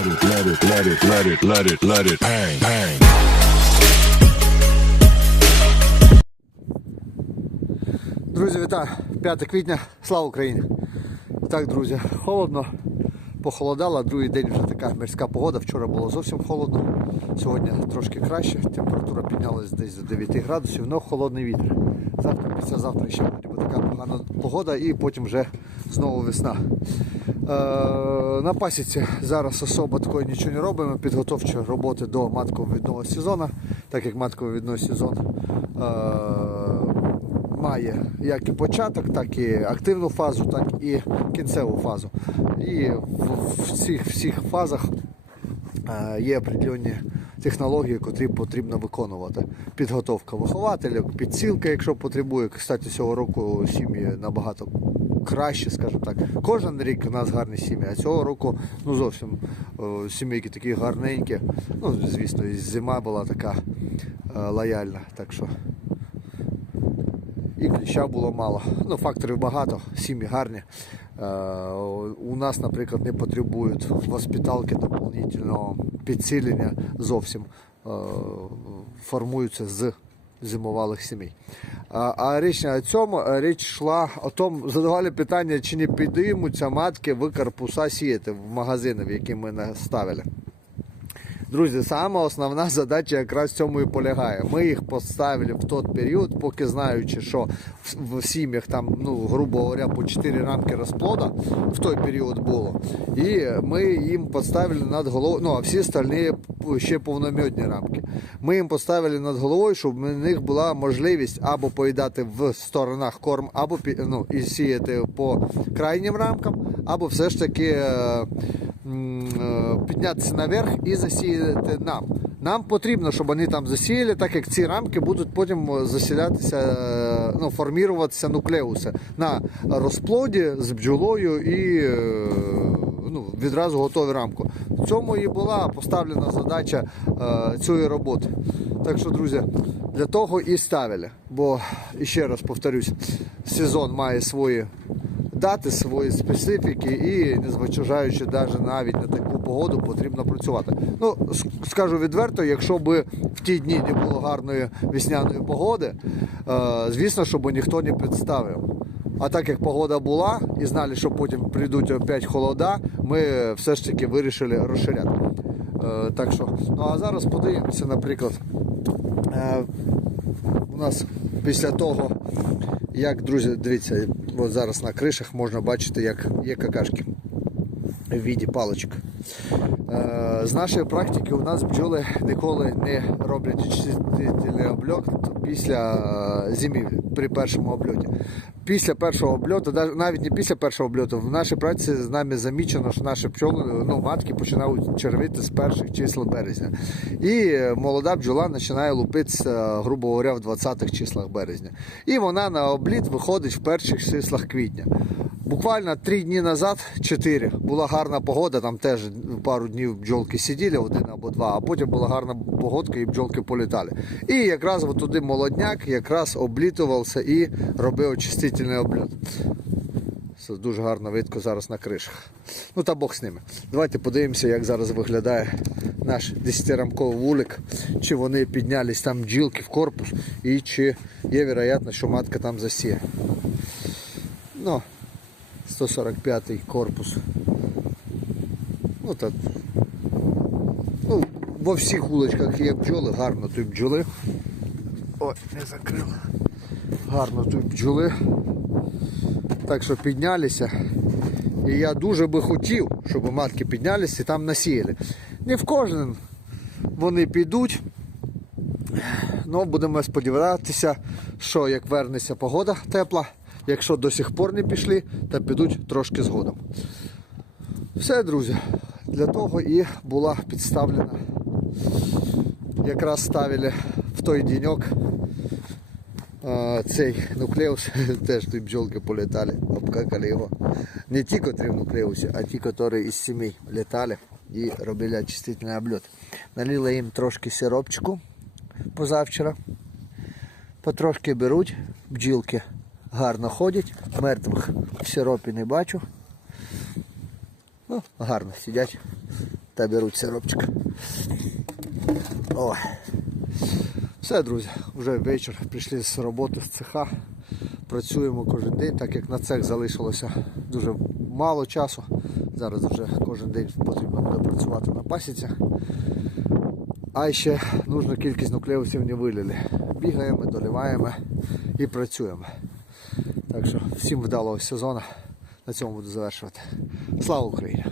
Let it, let it, let it, let it, let it, bang, bang. Друзі, вітаю! 5 квітня, слава Україні! Так, друзі, холодно, похолодало, другий день вже така морська погода. Вчора було зовсім холодно, сьогодні трошки краще, температура піднялась десь до 9 градусів, але холодний вітер. Завтра, післязавтра ще буде така погана погода і потім вже знову весна. Е, на пасіці зараз особо такої нічого не робимо. Підготовчі роботи до матково-відного сезону, так як матково-відний сезон. Е, має як і початок, так і активну фазу, так і кінцеву фазу. І в, цих всіх фазах е, є определенні технології, котрі потрібно виконувати. Підготовка вихователів, підсілка, якщо потребує. Кстати, цього року сім'ї набагато краще, скажімо так. Кожен рік у нас гарні сім'ї, а цього року ну зовсім е, сімейки такі гарненькі. Ну, звісно, і зима була така е, лояльна. Так що і кліща було мало. Ну, факторів багато, сім'ї гарні. Е, у нас, наприклад, не потребують воспиталки дополнительного підсилення зовсім е, формуються з зимувалих сімей. А, а річ не о цьому, річ йшла о тому, задавали питання, чи не підіймуться матки в корпуса сіяти в магазини, в які ми наставили. Друзі, сама основна задача якраз в цьому і полягає. Ми їх поставили в той період, поки знаючи, що в, в сім'ях там, ну, грубо говоря, по 4 рамки розплода в той період було. І ми їм поставили над головою, ну а всі остальні ще повномьодні рамки. Ми їм поставили над головою, щоб у них була можливість або поїдати в сторонах корм, або ну, і сіяти по крайнім рамкам, або все ж таки. Е, піднятися наверх і засіяти нам. Нам потрібно, щоб вони там засіяли, так як ці рамки будуть потім е, засілятися, е, ну, форміруватися нуклеуси на розплоді з бджолою і ну, відразу готові рамку. В цьому і була поставлена задача цієї роботи. Так що, друзі, для того і ставили. Бо, ще раз повторюсь, сезон має свої дати свої специфіки і, не навіть навіть на таку погоду, потрібно працювати. Ну, скажу відверто, якщо б в ті дні не було гарної весняної погоди, е, звісно, щоб ніхто не підставив. А так як погода була і знали, що потім прийдуть опять холода, ми все ж таки вирішили розширяти. Е, так що, ну а зараз подивимося, наприклад, е, у нас після того, як, друзі, дивіться, от зараз на кришах можна бачити, як є какашки в віді паличок. Е, З нашої практики у нас бджоли ніколи не роблять очистительний обльот після е, зимівлі при першому обльоті. Після першого обльоту, навіть не після першого обльоту, в нашій праці з нами замічено, що наші пчоли, ну, матки починають червити з перших чисел березня. І е, молода бджола починає лупитися, грубо говоря, в 20-х числах березня. І вона на обліт виходить в перших числах квітня. Буквально три дні назад, чотири, була гарна погода, там теж пару днів бджолки сиділи, один або два, а потім була гарна погодка і бджолки політали. І якраз туди молодняк якраз облітувався і робив очистительний обльот. Це дуже гарно видко зараз на кришах. Ну та Бог з ними. Давайте подивимося, як зараз виглядає наш 10-рамковий вулик, чи вони піднялись там бджілки в корпус, і чи є вероятність, що матка там засіє. Ну, 145 корпус. Ну, так. Во всіх вуличках є бджоли, гарно тут бджоли. Ой, не закрила. Гарно тут бджоли. Так що піднялися. І я дуже би хотів, щоб матки піднялися і там насіяли. Не в кожен вони підуть. Ну, будемо сподіватися, що як вернеться погода тепла, якщо до сих пор не пішли, то підуть трошки згодом. Все, друзі, для того і була підставлена. Якраз ставили в той денек цей нуклеус, теж тут бджолки політали, обкакали його. Не ті, котрі в нуклеусі, а ті, котрі із сімей літали і робили очистительний обльот. Налили їм трошки сиропчику позавчора. Потрошки беруть, бджілки гарно ходять, мертвих в сиропі не бачу. Ну, гарно сидять. Та беруть сиропчик. Ой. Все, друзі, вже вечір. Прийшли з роботи з цеха. Працюємо кожен день, так як на цех залишилося дуже мало часу. Зараз вже кожен день потрібно буде працювати на пасіці. А ще нужна кількість нуклеусів не вилили. Бігаємо, доливаємо і працюємо. Так що всім вдалого сезону. На цьому буду завершувати. Слава Україні!